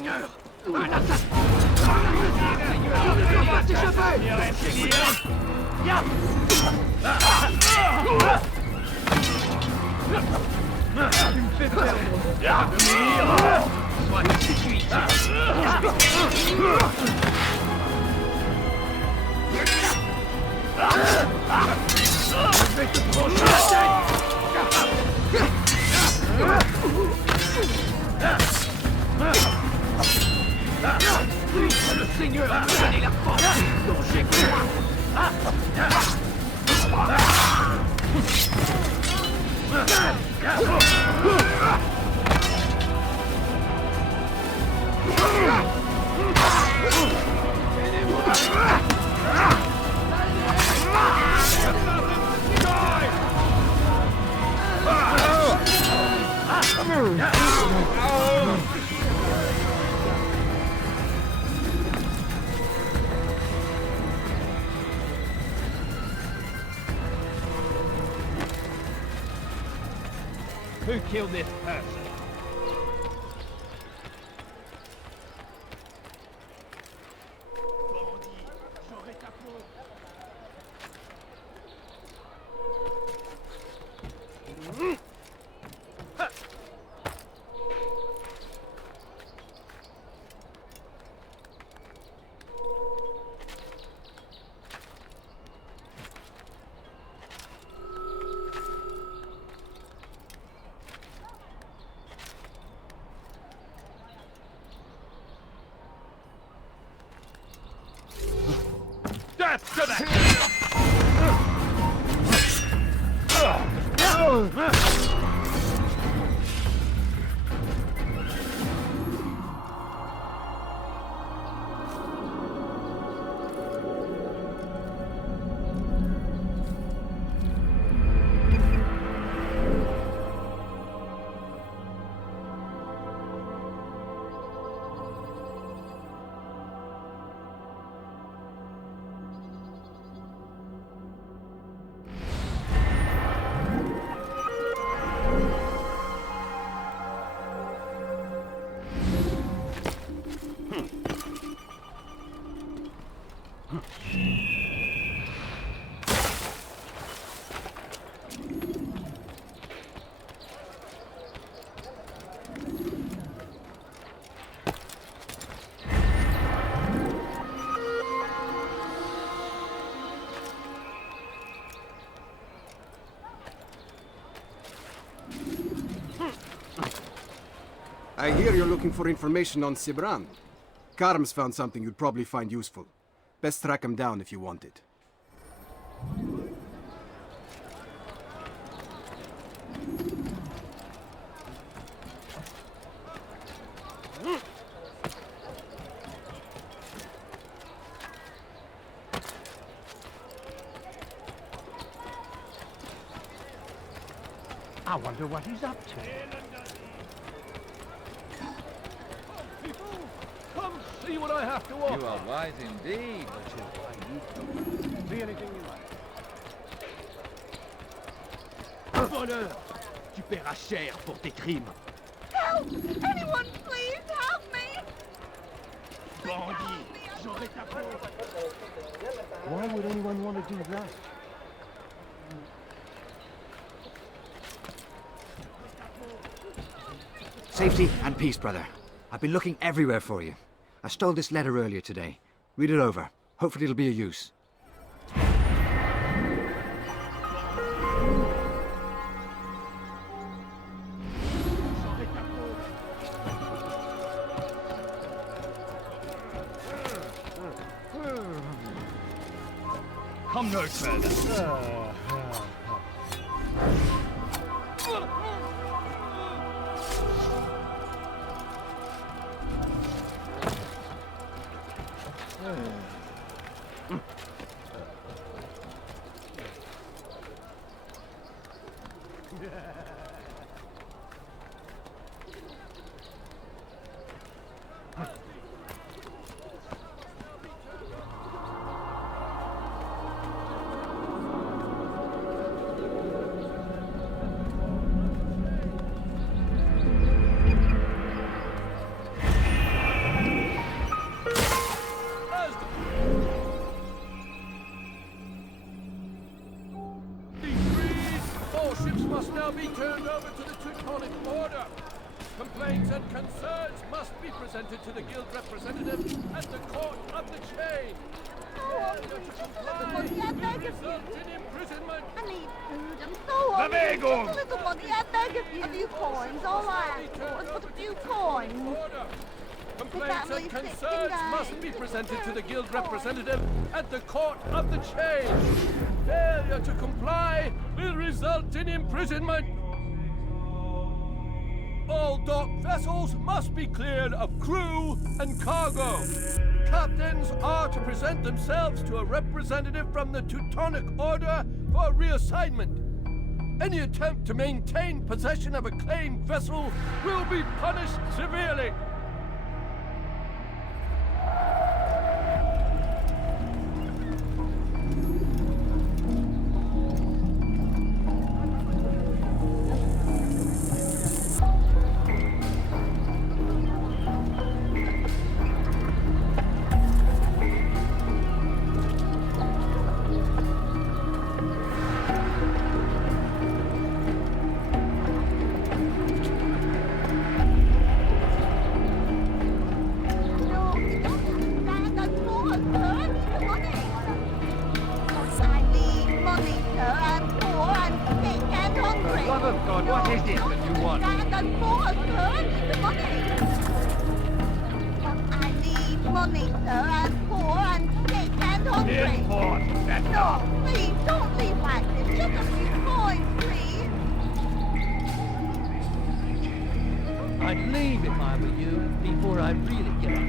seigneur! Un assassin! Ne pas s'échapper! Tu me fais perdre! Sois tout de suite! Je vais te trancher la tête! Le Seigneur m'a donné la force dont j'ai besoin. Who killed this person? Death to the I hear you're looking for information on Sibran. Karm's found something you'd probably find useful. Best track him down if you want it. I wonder what he's up to. Come see what I have to offer. You are wise indeed. See anything you like. Voleur! Tu paieras cher pour tes crimes. Help! Anyone, please help me! Bandit! J'aurai ta peau! Why would anyone want to do that? Safety and peace, brother. I've been looking everywhere for you. I stole this letter earlier today. Read it over. Hopefully it'll be of use. Come no further. Complaints and concerns must be presented to the guild representative at the court of the chain. Failure to comply will result in imprisonment. I need food. I'm so hungry. Just a little money. I beg of you. A few coins. All I ask for is but a few coins. Order. Complaints and concerns must be presented to the guild representative at the court of the chain. Failure to comply will result in imprisonment. All dock vessels must be cleared of crew and cargo. Captains are to present themselves to a representative from the Teutonic Order for reassignment. Any attempt to maintain possession of a claimed vessel will be punished severely. I'd leave if I were you before I really get up.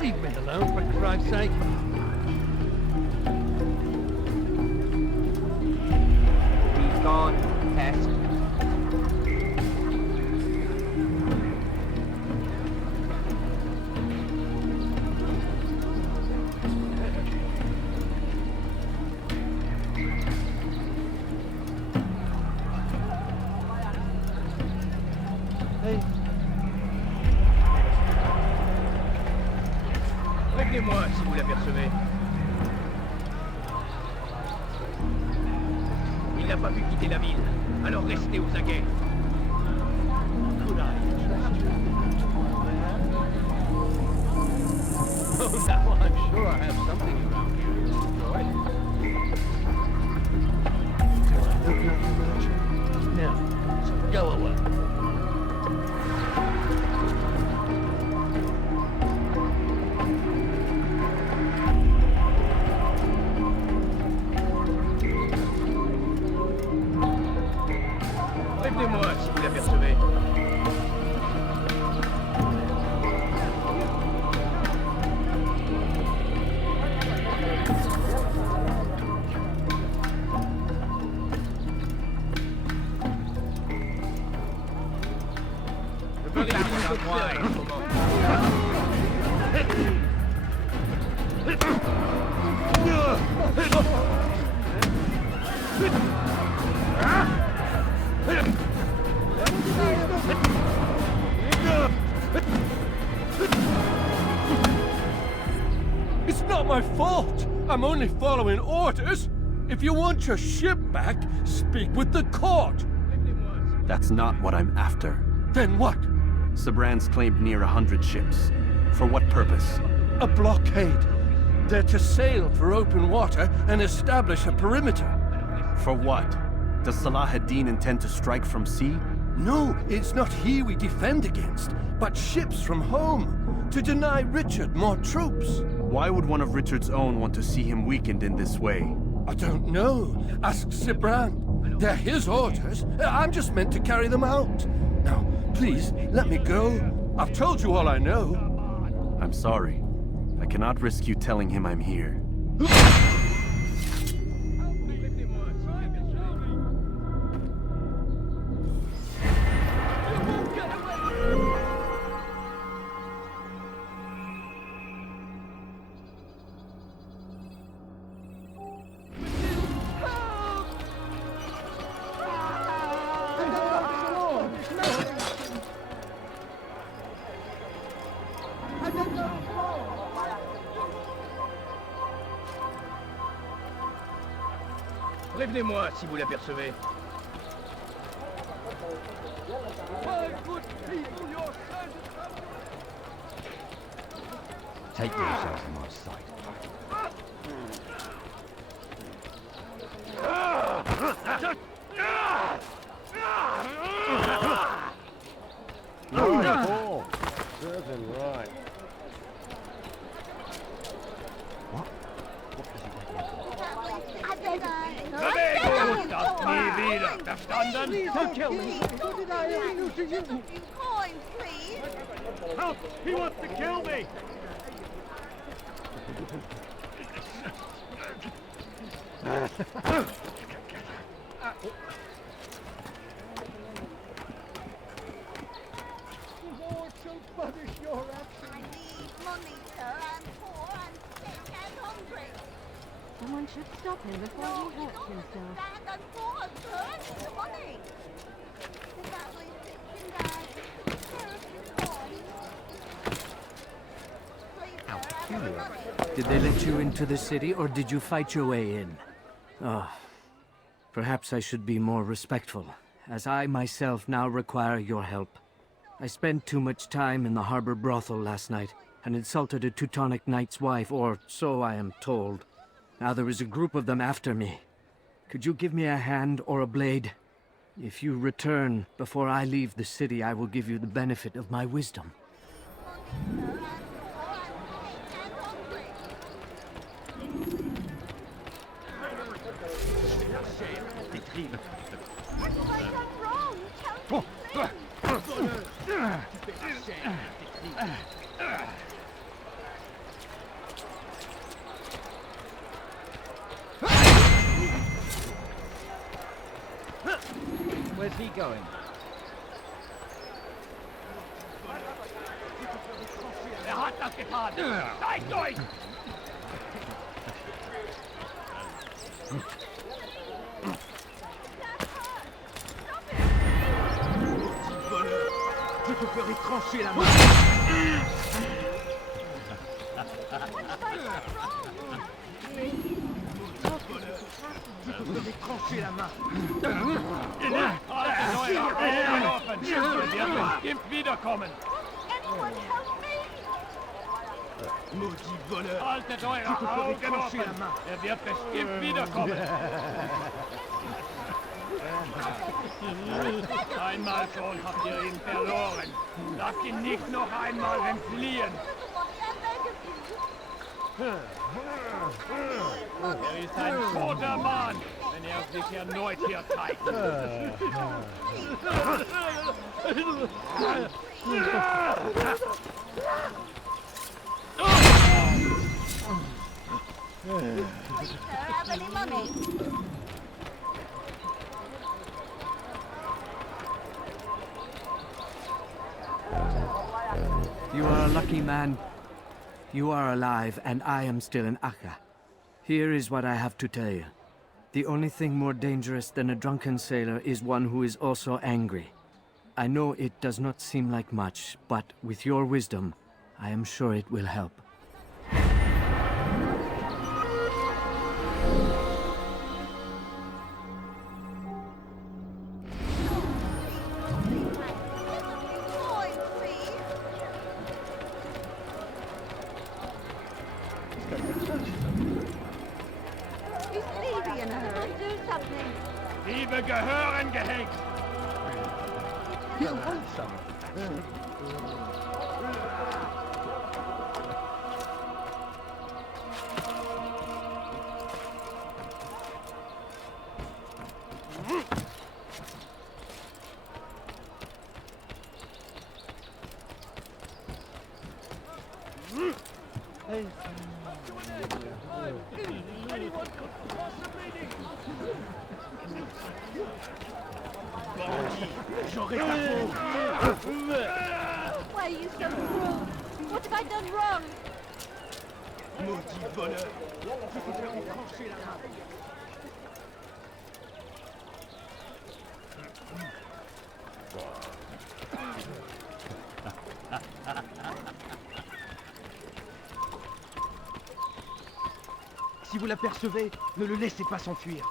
Leave me alone, for Christ's sake. Be gone, pest. Prévenez-moi si vous l'apercevez. Il n'a pas pu quitter la ville, alors restez aux aguets. Could I trust you? Oh, now I'm sure I have something around here to enjoy. Do I look like a merchant? No, so go away. Prévenez-moi si vous l'apercevez. It's not my fault. I'm only following orders. If you want your ship back, speak with the court. That's not what I'm after. Then what? Sabran's claimed near 100 ships. For what purpose? A blockade. They're to sail for open water and establish a perimeter. For what? Does Salah ad-Din intend to strike from sea? No, it's not he we defend against, but ships from home, to deny Richard more troops. Why would one of Richard's own want to see him weakened in this way? I don't know. Ask Sibran. They're his orders. I'm just meant to carry them out. Now, please, let me go. I've told you all I know. I'm sorry. I cannot risk you telling him I'm here. Prévenez-moi si vous l'apercevez. My good people, your sight is Take yourself from my sight. Right, Paul. Serves him right. What? What does he get into? Das nie wieder, verstanden? Don't kill me. What did I ever do to you? Just a few coins, please. Help! He wants to kill me! Lord shall punish your actions. I need money, sir. I'm poor and sick and hungry. Someone should stop him before No, he hurts himself. stand and poor, sir. I need the money. The family sick and died. Here are some coins. Please, sir, I want the money. Did they let you into the city, or did you fight your way in? Oh, perhaps I should be more respectful, as I myself now require your help. I spent too much time in the harbor brothel last night, and insulted a Teutonic knight's wife, or so I am told. Now there is a group of them after me. Could you give me a hand or a blade? If you return before I leave the city, I will give you the benefit of my wisdom. What have I done wrong? Tell me, Where's he going? hat das getan! Steigt durch! Je te ferai trancher la main! Je te ferai trancher la main! Er wird bestimmt wiederkommen! anyone help me? Maudit voleur! Haltet eure Augen offen! Er wird bestimmt wiederkommen! Einmal schon habt ihr ihn verloren. Lasst ihn nicht noch einmal entfliehen. Er ist ein toter Mann, wenn er sich erneut hier zeigt. Have any money? You are a lucky man. You are alive, and I am still in Akka. Here is what I have to tell you. The only thing more dangerous than a drunken sailor is one who is also angry. I know it does not seem like much, but with your wisdom, I am sure it will help. Diebe gehören gehängt! You want some? Anyone could possibly need. J'aurai ta peau! Why are you so cruel? What have I done wrong? Maudit voleur! Je te ferai trancher la main! Si vous l'apercevez, ne le laissez pas s'enfuir.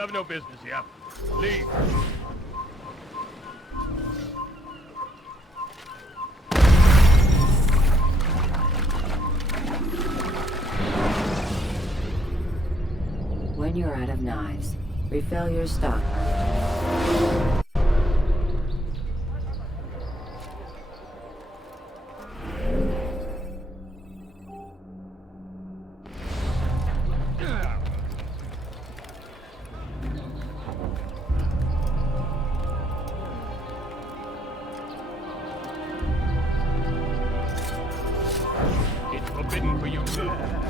have no business here. Leave. When you're out of knives, refill your stock. It's forbidden for you to...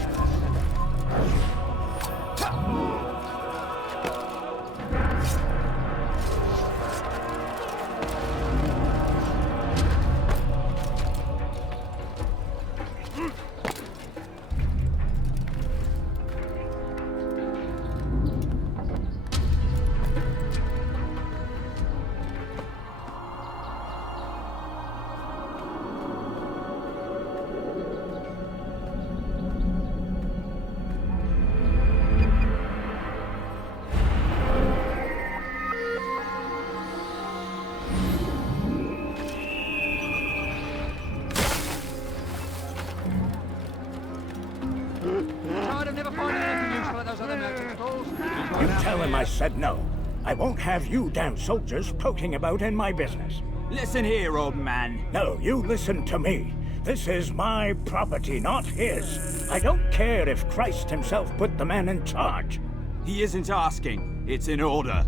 You tell him I said no. I won't have you damn soldiers poking about in my business. Listen here, old man. No, you listen to me. This is my property, not his. I don't care if Christ himself put the man in charge. He isn't asking. It's in order.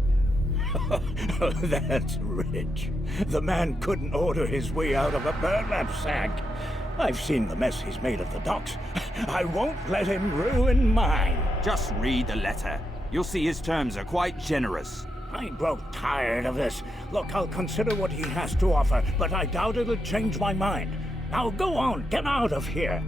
That's rich. The man couldn't order his way out of a burlap sack. I've seen the mess he's made of the docks. I won't let him ruin mine. Just read the letter. You'll see his terms are quite generous. I grow tired of this. Look, I'll consider what he has to offer, but I doubt it'll change my mind. Now go on, get out of here.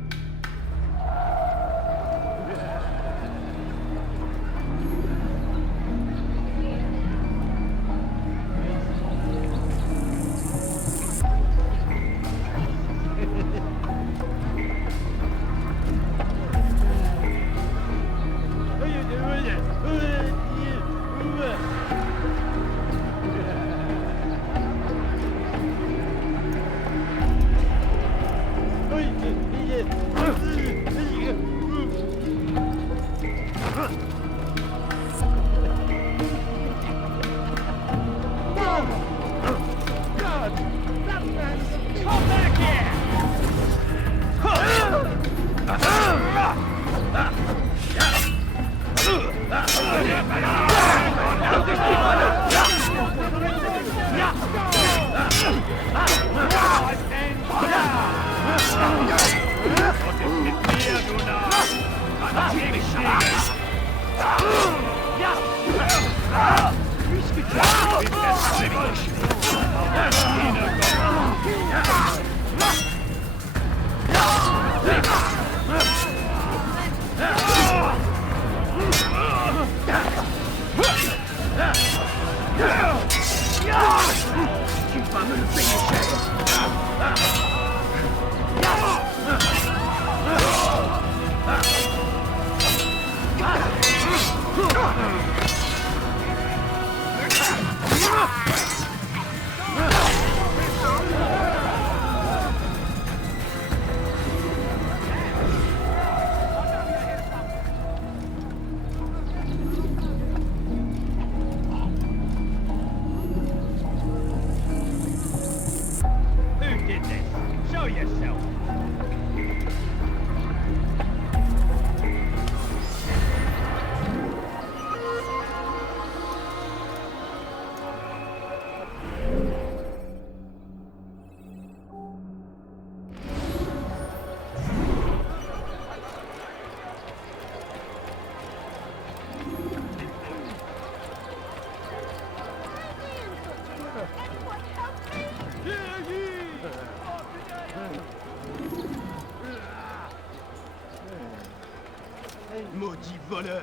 Maudit voleur!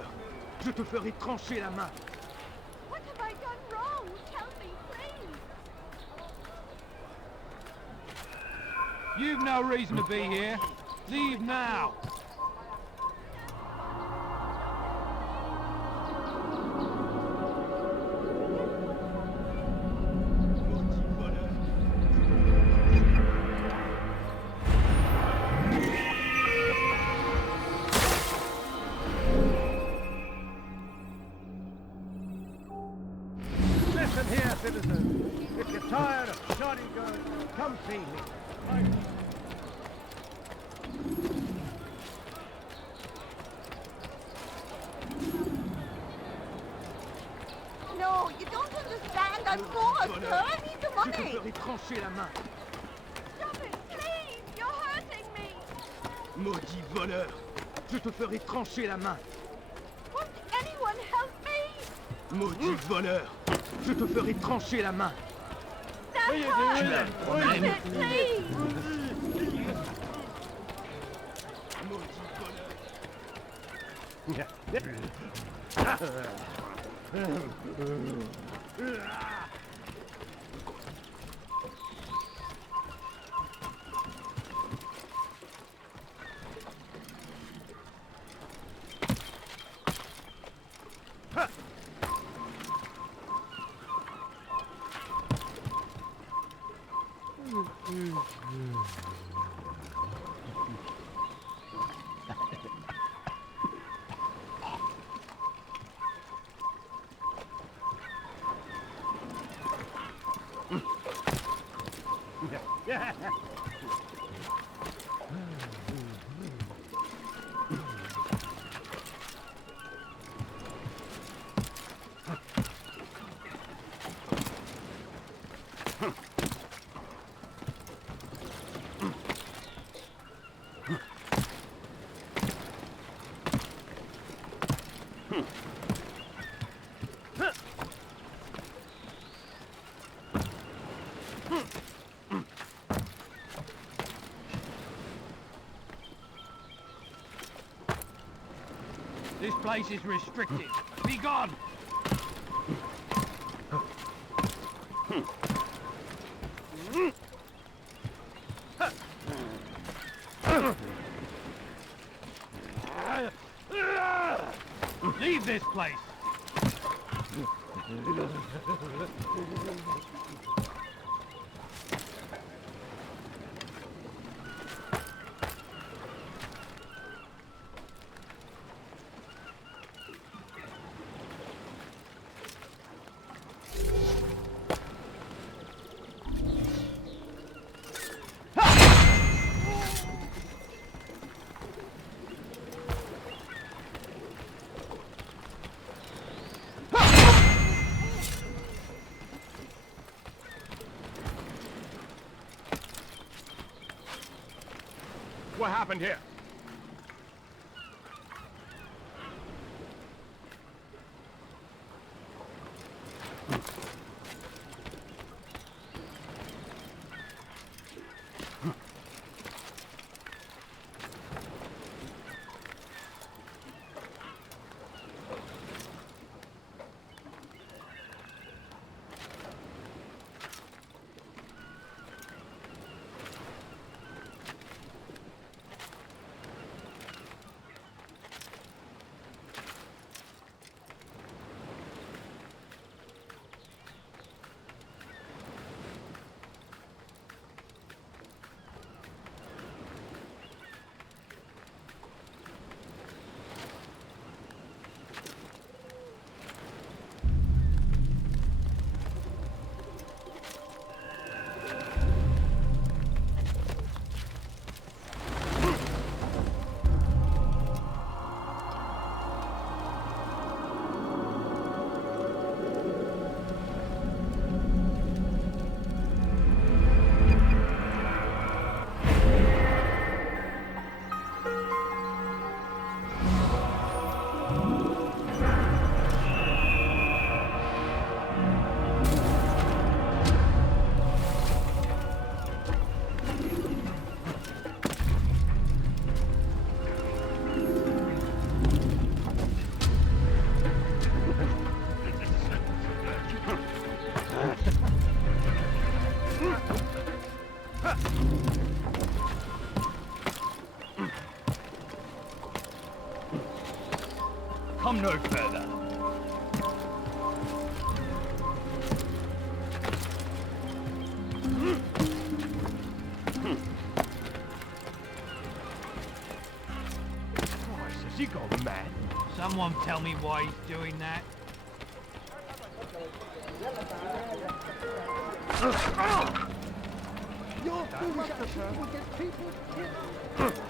Je te ferai trancher la main! What have I done wrong? Tell me, please! You've no reason to be here. Leave now. trancher la main. Stop it, please! You're hurting me! Maudit voleur! Je te ferai trancher la main. Won't anyone help me? Maudit voleur! Je te ferai trancher la main. That hurts! Stop it, please! This place is restricted. Be gone! Leave this place! What happened here? Come no further. Christ, has he gone mad? Someone tell me why he's doing that.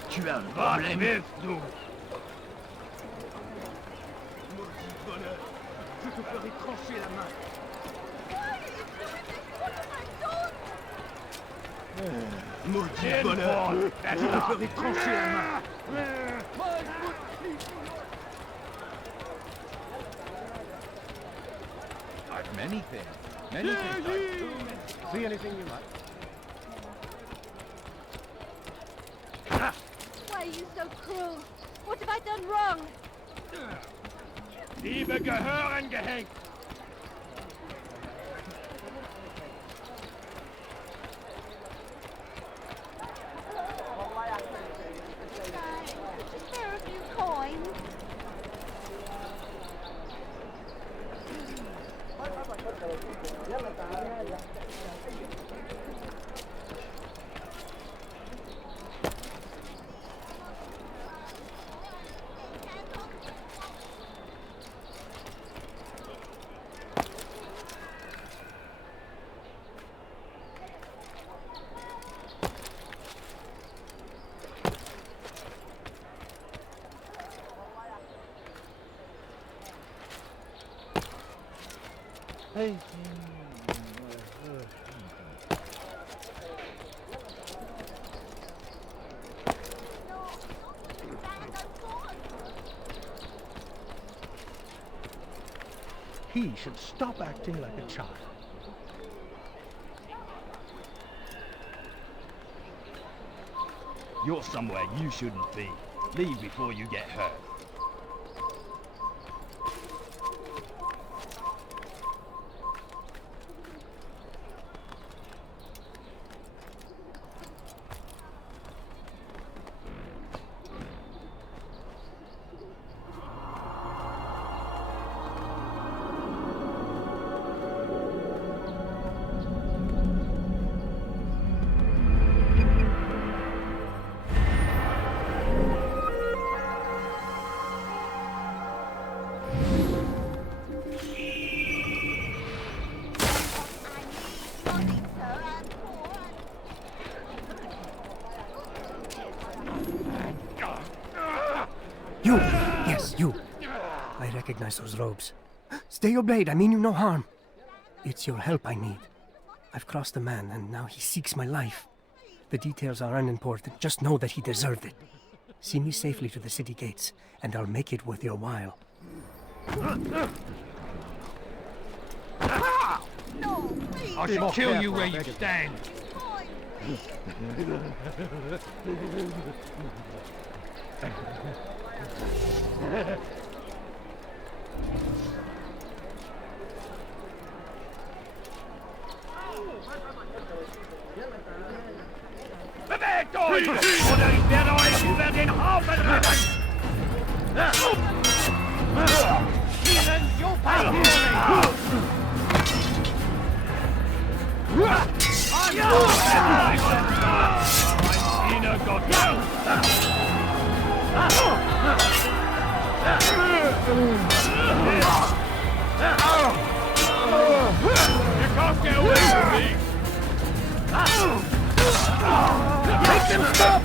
Tu as un Va, problème. lève-nous. Maudit voleur! Je te ferai trancher la main. Why are you doing this? What have I done? Maudit voleur! Je te ferai trancher la main! Many things. Many things. See anything you like? Why are you so cruel? What have I done wrong? Liebe gehören gehängt! Spare a few coins. Hey. He should stop acting like a child. You're somewhere you shouldn't be. Leave before you get hurt. You! Yes, you. I recognize those robes. Stay your blade, I mean you no harm. It's your help I need. I've crossed a man, and now he seeks my life. The details are unimportant, just know that he deserved it. See me safely to the city gates, and I'll make it worth your while. No, please. I shall kill you where you stand. Bewegt euch! Oder ich werde euch über den Haufen rennen! Ihnen Jopa! You can't get away from me! Make them stop!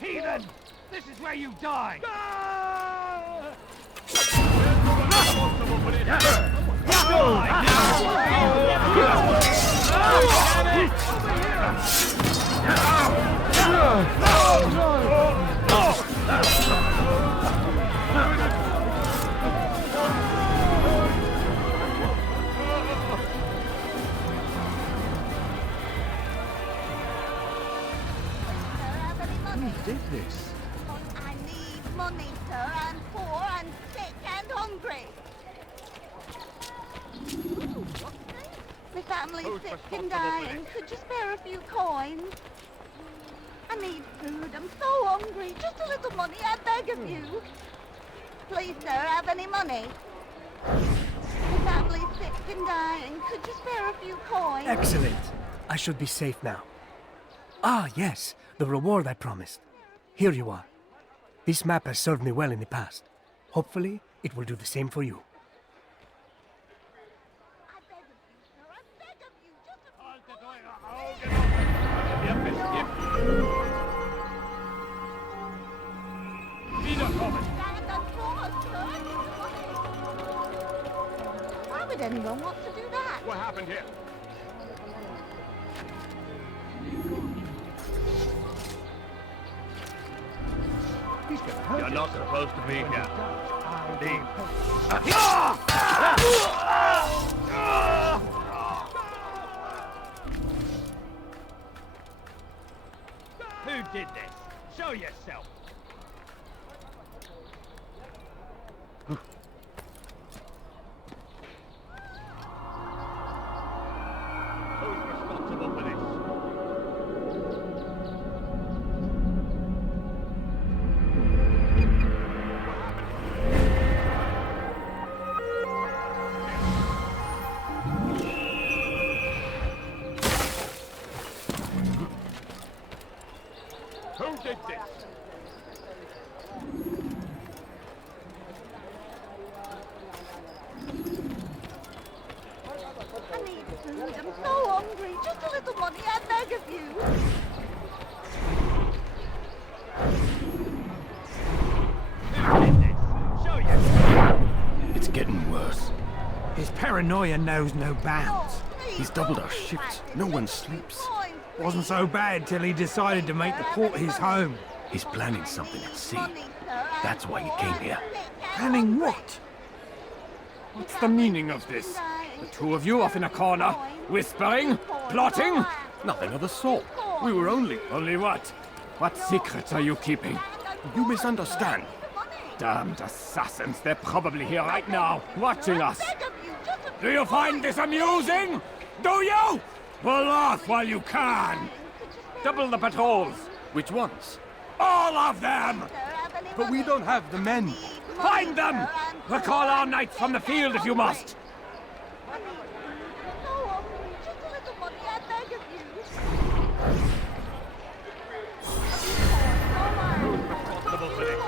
Heathen! This is where you die! Who did this? I need money, sir. I'm poor and sick and hungry. Ooh, what's this? My family's sick and dying. Could you spare a few coins? I need food. I'm so hungry. Just a little money, I beg of you. Please, sir, have any money? The family's sick and dying. Could you spare a few coins? Excellent. I should be safe now. Ah, yes, the reward I promised. Here you are. This map has served me well in the past. Hopefully, it will do the same for you. Why would anyone want to do that? What happened here? You're not supposed to be here. Leave. Who did this? Show yourself. Who's responsible for this? Who did this? I need food. I'm so hungry. Just a little money, I beg of you. Who did this? Show yourself. It's getting worse. His paranoia knows no bounds. He's doubled our shifts. No one sleeps. Wasn't so bad till he decided to make the port his home. He's planning something at sea. That's why he came here. Planning what? What's the meaning of this? The two of you off in a corner, whispering, plotting? Nothing of the sort. We were only... Only what? What secrets are you keeping? You misunderstand. Damned assassins, they're probably here right now, watching us. Do you find this amusing? Do you? Well, laugh while you can. Double the patrols. Which ones? All of them! But we don't have the men. Find them! Recall our knights from the field if you must. Just a little money, I beg of you. Who's responsible for this?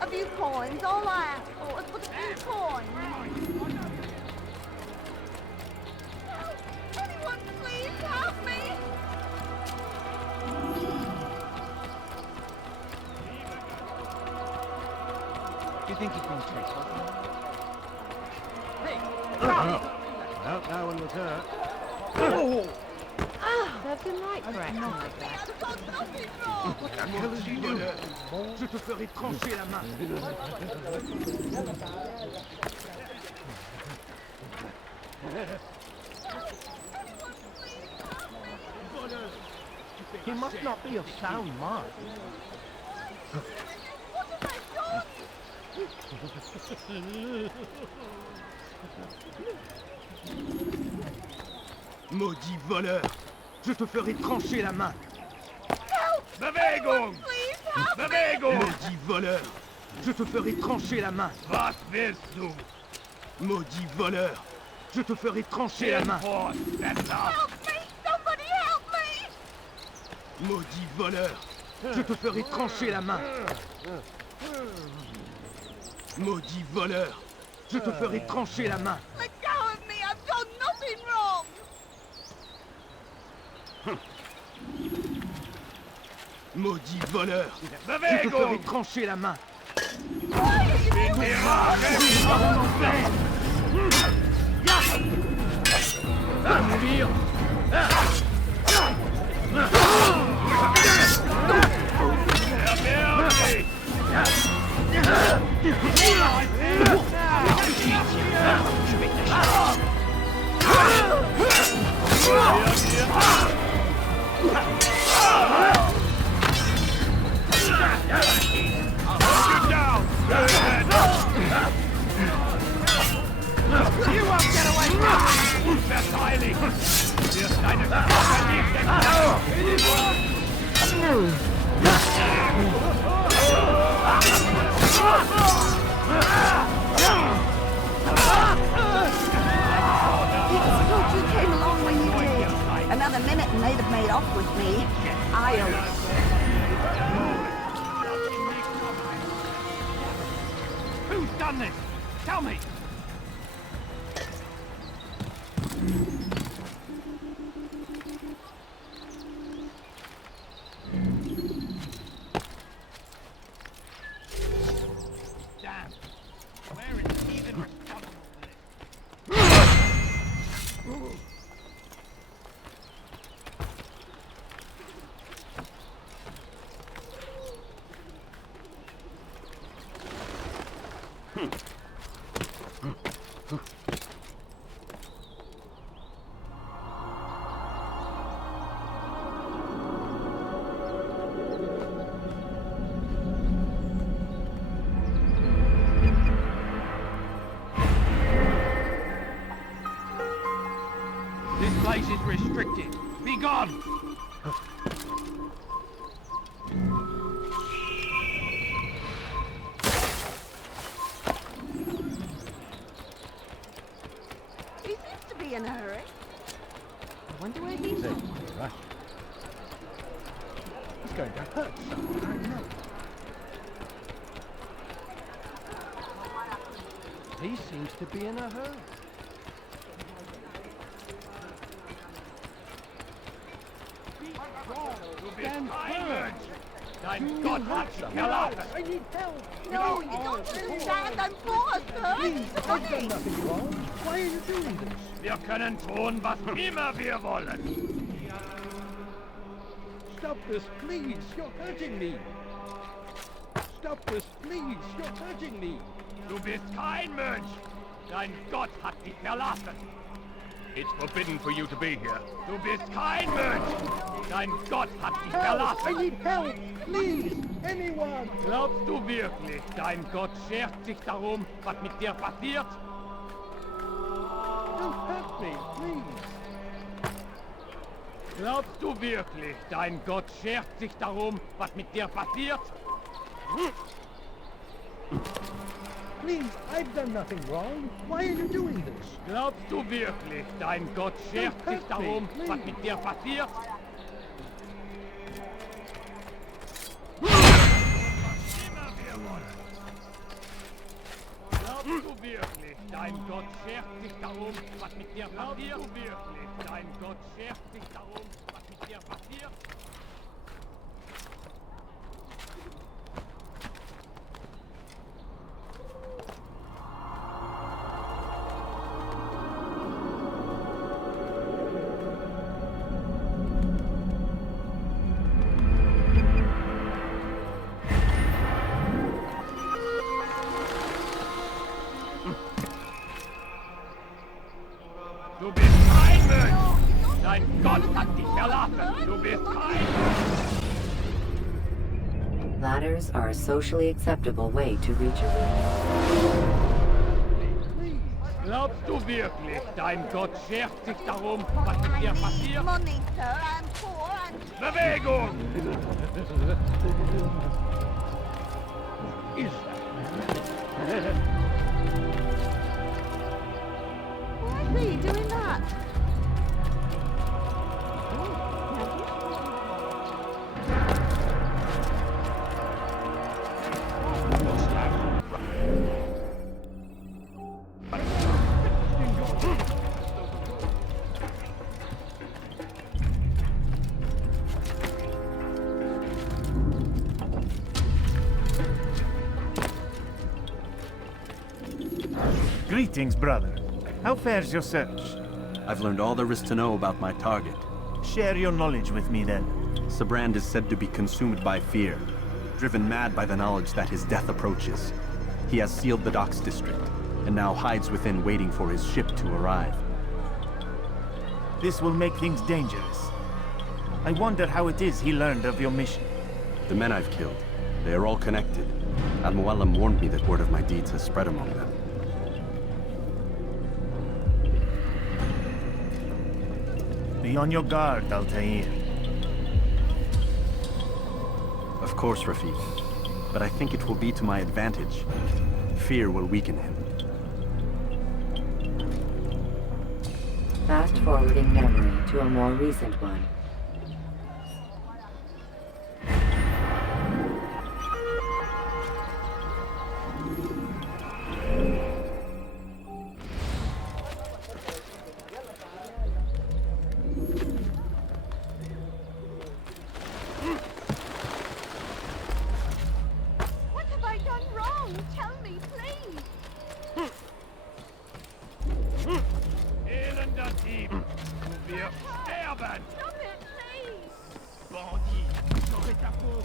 A few coins, all I ask for is but a few coins. Anyone please help me? Do you think he's been chased? No, no one was hurt. Serves him right for acting like that. What the hell is he doing? Je te ferai trancher la main. He must not be of sound mind. Maudit voleur! Je te ferai trancher la main. Bewegung! Bewegung! Maudit voleur! Je te ferai trancher la main. Was willst du? Maudit voleur! Je te ferai trancher la main. Help me! Somebody help me! Maudit voleur! Je te ferai trancher la main. Maudit voleur! Je te ferai trancher la main. Let go of me! I've done nothing wrong! Maudit voleur! Je te ferai trancher la main. heilig! Du wirst deine Schwester nicht entkommen! It's good you came along when you did. Another minute and they'd have made off with me. Who's done this? Tell me! Damn! Where is he even responsible for this? This place is restricted. Be gone! He seems to be in a hurry. I wonder where he's Right. going. He's going to hurt someone, I know. He seems to be in a hurry. Stand firm! Dein Gott hat dich verlassen! I need help! No, you don't do that. I'm bored, sir. I need the I've done money. nothing wrong. Why are you doing this? Wir können tun, was immer wir wollen! Stop this, please! You're hurting me! Stop this, please! You're hurting me! Du bist kein Mönch! Dein Gott hat dich verlassen! It's forbidden for you to be here. Du bist kein Mönch! Dein Gott hat dich Help! I verlassen! need help! Please! Anyone! Glaubst du wirklich, dein Gott schert sich darum, was mit dir passiert? Don't hurt me, please! Glaubst du wirklich, dein Gott schert sich darum, was mit dir passiert? Please, I've done nothing wrong. Why are you doing this? Glaubst du wirklich, dein Gott schert sich darum, was mit dir passiert? Glaubst du wirklich, dein Gott schert sich darum, was mit dir passiert? Glaubst du wirklich, dein Gott schert sich darum, was mit dir passiert? Du bist kein Mönch! Dein Gott hat dich verlassen! Du bist kein Mönch! Ladders are a socially acceptable way to reach a room. Glaubst du wirklich, dein Gott schert sich darum, was mit dir passiert? Money, sir. I'm poor. I'm... Bewegung! Is Why are you doing that? Greetings, brother. How fares your search? I've learned all there is to know about my target. Share your knowledge with me, then. Sibrand is said to be consumed by fear, driven mad by the knowledge that his death approaches. He has sealed the docks district, and now hides within waiting for his ship to arrive. This will make things dangerous. I wonder how it is he learned of your mission. The men I've killed, they are all connected. Al-Mualim warned me that word of my deeds has spread among them. Be on your guard, Altair. Of course, Rafik. But I think it will be to my advantage. Fear will weaken him. Fast-forwarding memory to a more recent one. What have I done wrong? Tell me, please. Elender Dieb! Du wirst sterben! Stop it, please. Bandit! J'aurai ta peau!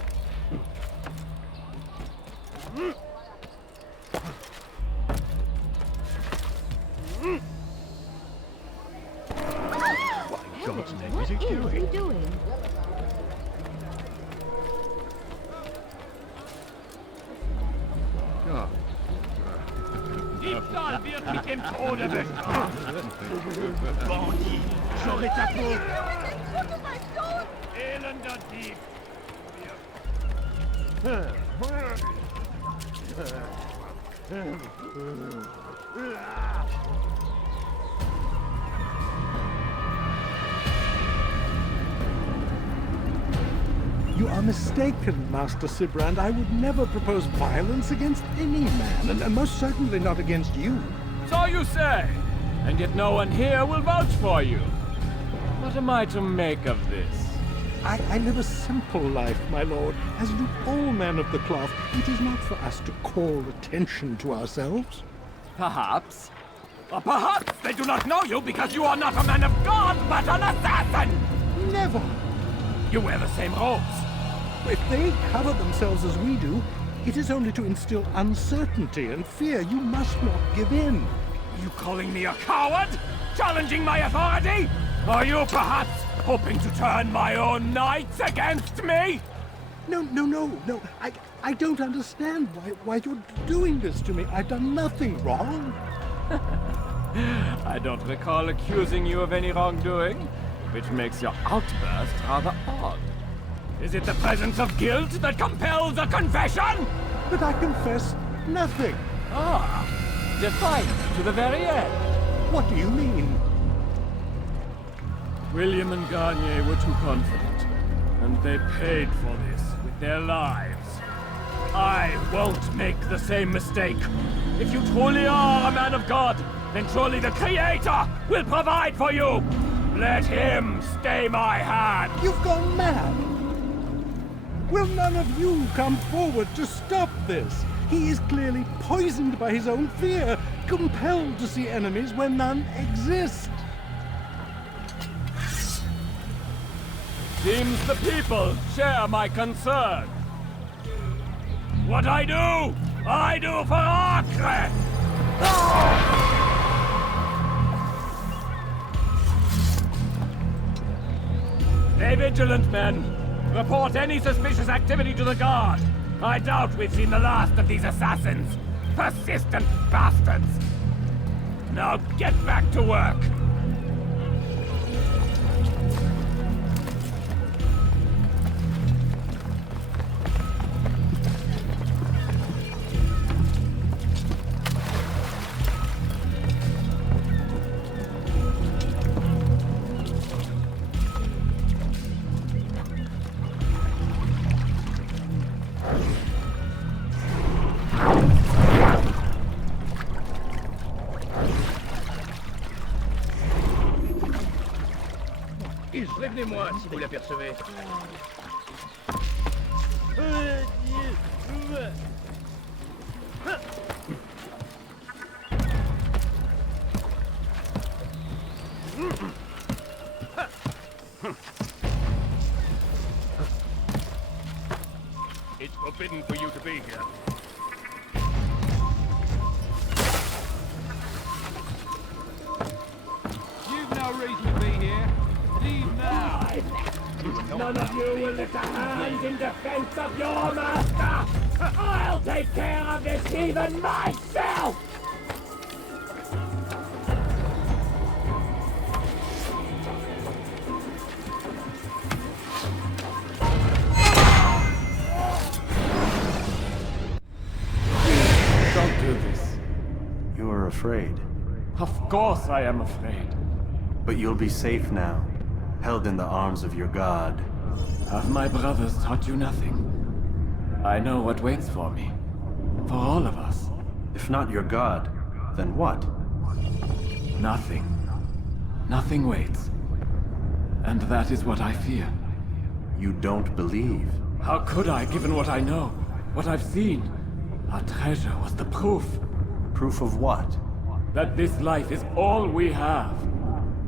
God's name is he doing? Diebstahl wird mit dem Tode bestraft! Bandit! J'aurai ta peau! What have I done? Elender Dieb! You are mistaken, Master Sibrand. I would never propose violence against any man, and most certainly not against you. So you say, and yet no one here will vouch for you. What am I to make of this? I live a simple life, my lord, as do all men of the cloth. It is not for us to call attention to ourselves. Perhaps. Or perhaps they do not know you because you are not a man of God, but an assassin! Never! You wear the same robes. If they cover themselves as we do, it is only to instill uncertainty and fear. You must not give in. You calling me a coward? Challenging my authority? Are you perhaps hoping to turn my own knights against me? No. I don't understand why you're doing this to me. I've done nothing wrong. I don't recall accusing you of any wrongdoing, which makes your outburst rather odd. Is it the presence of guilt that compels a confession? But I confess nothing. Ah, defiant to the very end. What do you mean? William and Garnier were too confident, and they paid for this with their lives. I won't make the same mistake. If you truly are a man of God, then surely the Creator will provide for you. Let him stay my hand. You've gone mad. Will none of you come forward to stop this? He is clearly poisoned by his own fear, compelled to see enemies where none exist. Seems the people share my concern. What I do for Acre! Stay vigilant, men. Report any suspicious activity to the guard. I doubt we've seen the last of these assassins. Persistent bastards. Now get back to work. Prévenez-moi si vous l'apercevez. It's forbidden for you to be here. You've no reason to be here. Leave now. None of you will lift a hand in defense of your master! I'll take care of this heathen myself! afraid. Of course I am afraid. But you'll be safe now, held in the arms of your god. Have my brothers taught you nothing? I know what waits for me. For all of us. If not your god, then what? Nothing. Nothing waits. And that is what I fear. You don't believe? How could I, given what I know? What I've seen? Our treasure was the proof. Proof of what? That this life is all we have.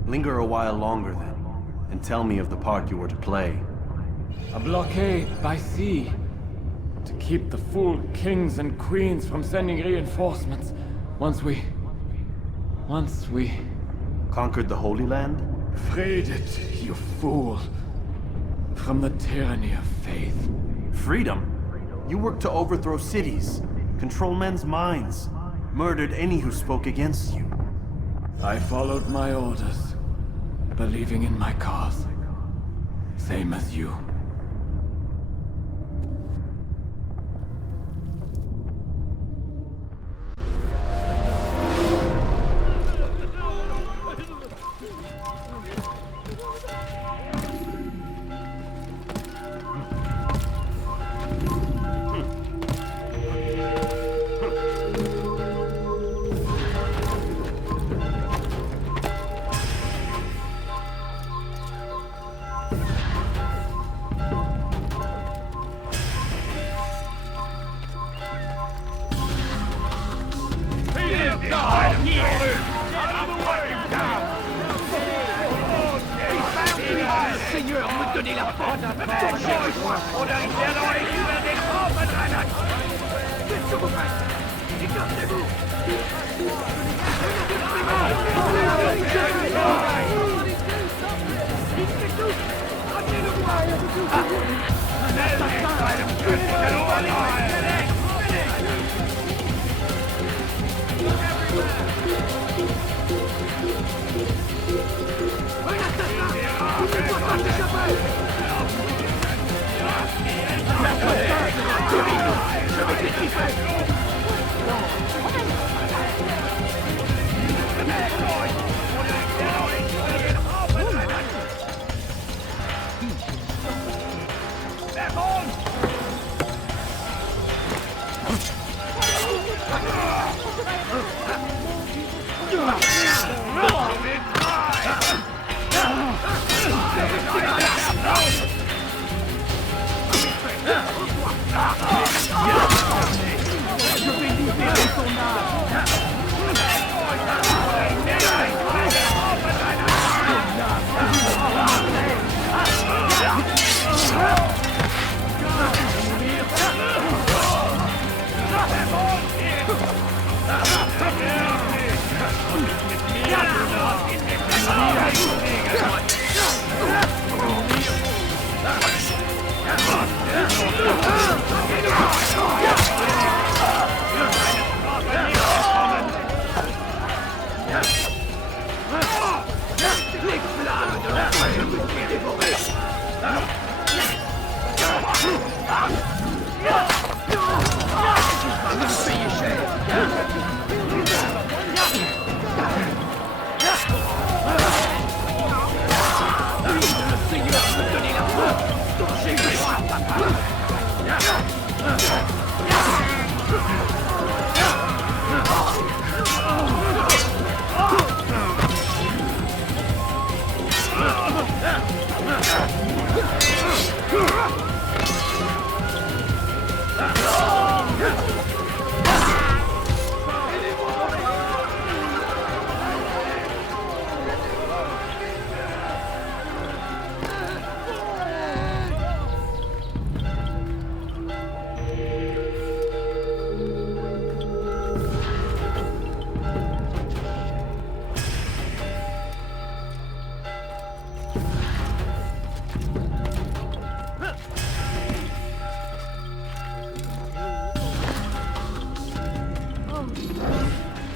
Linger a while longer then, and tell me of the part you were to play. A blockade by sea. To keep the fool kings and queens from sending reinforcements. Once we... Conquered the Holy Land? Freed it, you fool. From the tyranny of faith. Freedom? You worked to overthrow cities, control men's minds, murdered any who spoke against you. I followed my orders, believing in my cause. Same as you.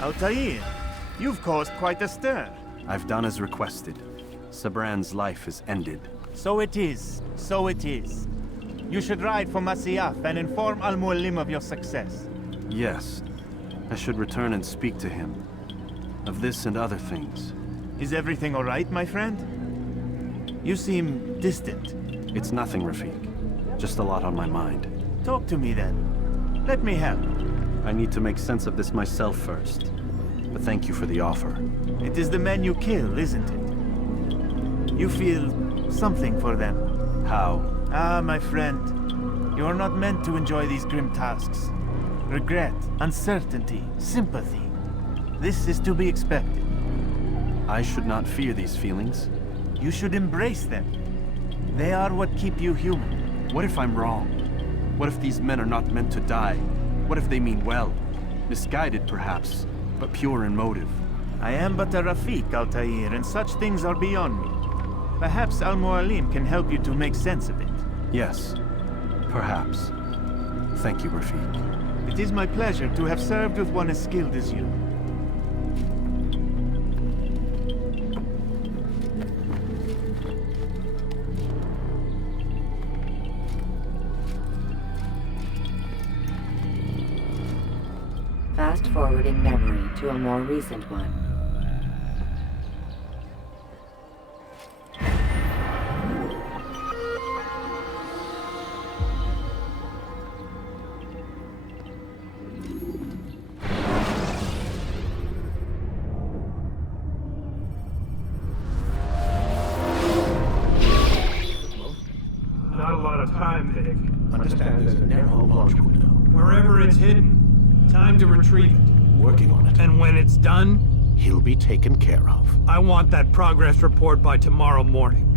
Altair, you've caused quite a stir. I've done as requested. Sabran's life is ended. So it is. So it is. You should ride for Masyaf and inform Al-Mualim of your success. Yes. I should return and speak to him. Of this and other things. Is everything all right, my friend? You seem distant. It's nothing, Rafik. Just a lot on my mind. Talk to me then. Let me help. I need to make sense of this myself first. But thank you for the offer. It is the men you kill, isn't it? You feel something for them. How? Ah, my friend. You are not meant to enjoy these grim tasks. Regret, uncertainty, sympathy. This is to be expected. I should not fear these feelings. You should embrace them. They are what keep you human. What if I'm wrong? What if these men are not meant to die? What if they mean well? Misguided, perhaps, but pure in motive. I am but a Rafik, Altair, and such things are beyond me. Perhaps Al-Mualim can help you to make sense of it. Yes, perhaps. Thank you, Rafik. It is my pleasure to have served with one as skilled as you. Fast-forwarding memory to a more recent one. Not a lot of time, Vic. Understand there's a narrow launch window. Wherever it's hidden, time to retrieve it. Working on it. And when it's done, He'll be taken care of. I want that progress report by tomorrow morning.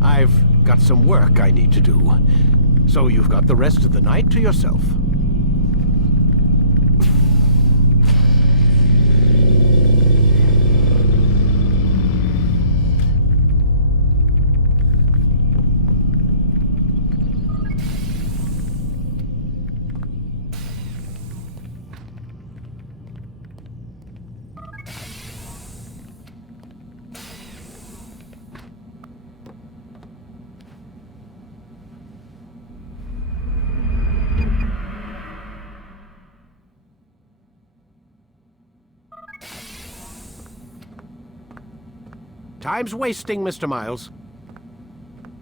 I've got some work I need to do. So you've got the rest of the night to yourself. Time's wasting, Mr. Miles.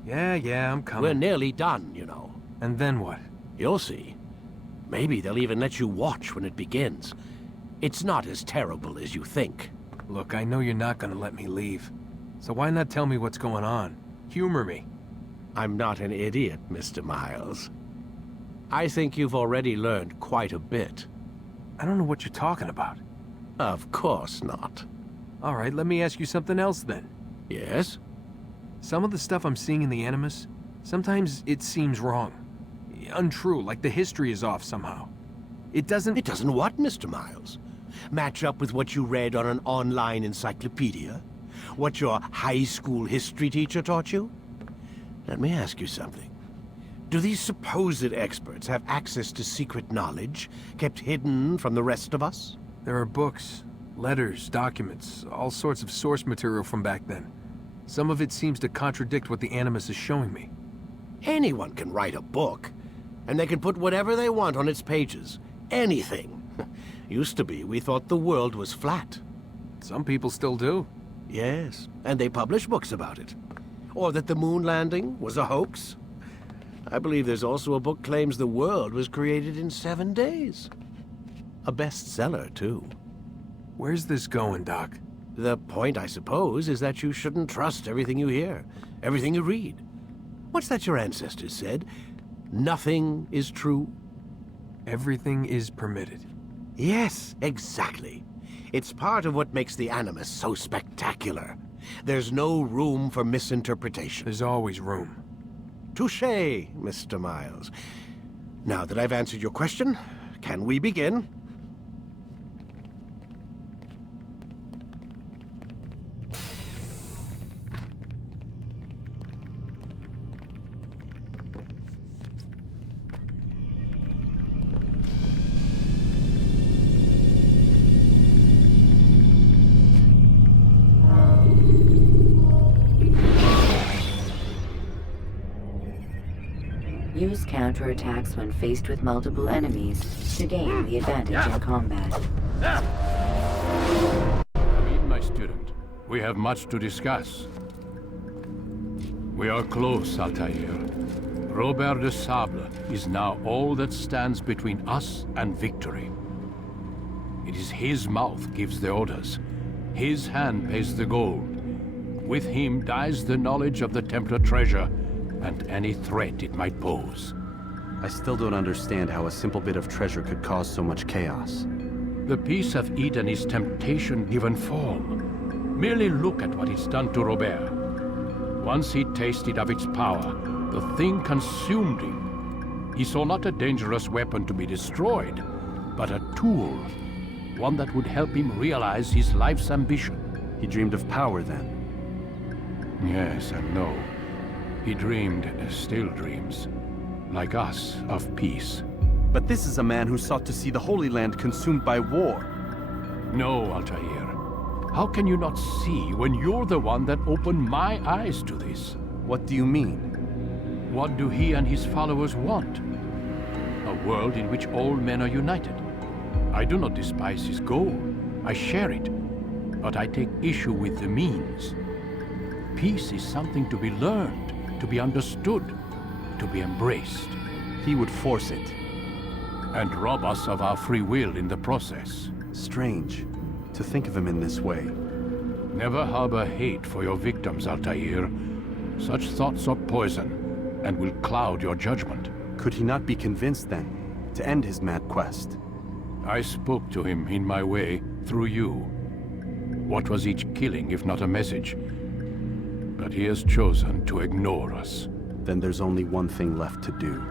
Yeah, I'm coming. We're nearly done, you know. And then what? You'll see. Maybe they'll even let you watch when it begins. It's not as terrible as you think. Look, I know you're not gonna let me leave. So why not tell me what's going on? Humor me. I'm not an idiot, Mr. Miles. I think you've already learned quite a bit. I don't know what you're talking about. Of course not. All right, let me ask you something else then. Yes? Some of the stuff I'm seeing in the Animus, sometimes it seems wrong. Untrue, like the history is off somehow. It doesn't... It doesn't what, Mr. Miles? Match up with what you read on an online encyclopedia? What your high school history teacher taught you? Let me ask you something. Do these supposed experts have access to secret knowledge kept hidden from the rest of us? There are books, letters, documents, all sorts of source material from back then. Some of it seems to contradict what the Animus is showing me. Anyone can write a book, and they can put whatever they want on its pages. Anything. Used to be, we thought the world was flat. Some people still do. Yes, and they publish books about it. Or that the moon landing was a hoax. I believe there's also a book claims the world was created in 7 days. A bestseller, too. Where's this going, Doc? The point, I suppose, is that you shouldn't trust everything you hear, everything you read. What's that your ancestors said? Nothing is true? Everything is permitted. Yes, exactly. It's part of what makes the Animus so spectacular. There's no room for misinterpretation. There's always room. Touché, Mr. Miles. Now that I've answered your question, can we begin? Use counterattacks when faced with multiple enemies to gain the advantage in combat. Come in, my student. We have much to discuss. We are close, Altair. Robert de Sable is now all that stands between us and victory. It is his mouth gives the orders. His hand pays the gold. With him dies the knowledge of the Templar treasure and any threat it might pose. I still don't understand how a simple bit of treasure could cause so much chaos. The peace of Eden is temptation given form. Merely look at what it's done to Robert. Once he tasted of its power, the thing consumed him. He saw not a dangerous weapon to be destroyed, but a tool. One that would help him realize his life's ambition. He dreamed of power then? Yes and no. He dreamed, still dreams, like us, of peace. But this is a man who sought to see the Holy Land consumed by war. No, Altair. How can you not see when you're the one that opened my eyes to this? What do you mean? What do he and his followers want? A world in which all men are united. I do not despise his goal. I share it. But I take issue with the means. Peace is something to be learned, to be understood, to be embraced. He would force it. And rob us of our free will in the process. Strange, to think of him in this way. Never harbor hate for your victims, Altair. Such thoughts are poison, and will cloud your judgment. Could he not be convinced, then, to end his mad quest? I spoke to him in my way, through you. What was each killing if not a message? But he has chosen to ignore us. Then there's only one thing left to do.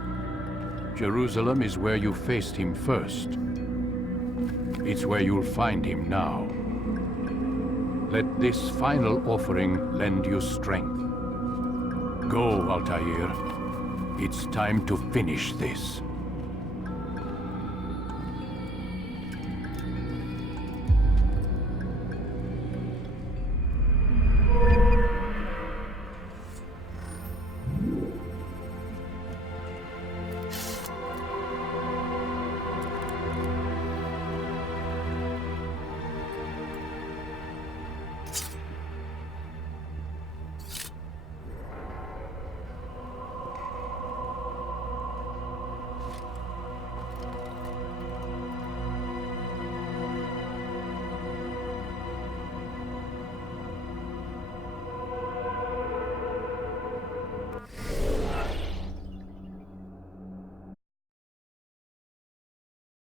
Jerusalem is where you faced him first. It's where you'll find him now. Let this final offering lend you strength. Go, Altair. It's time to finish this.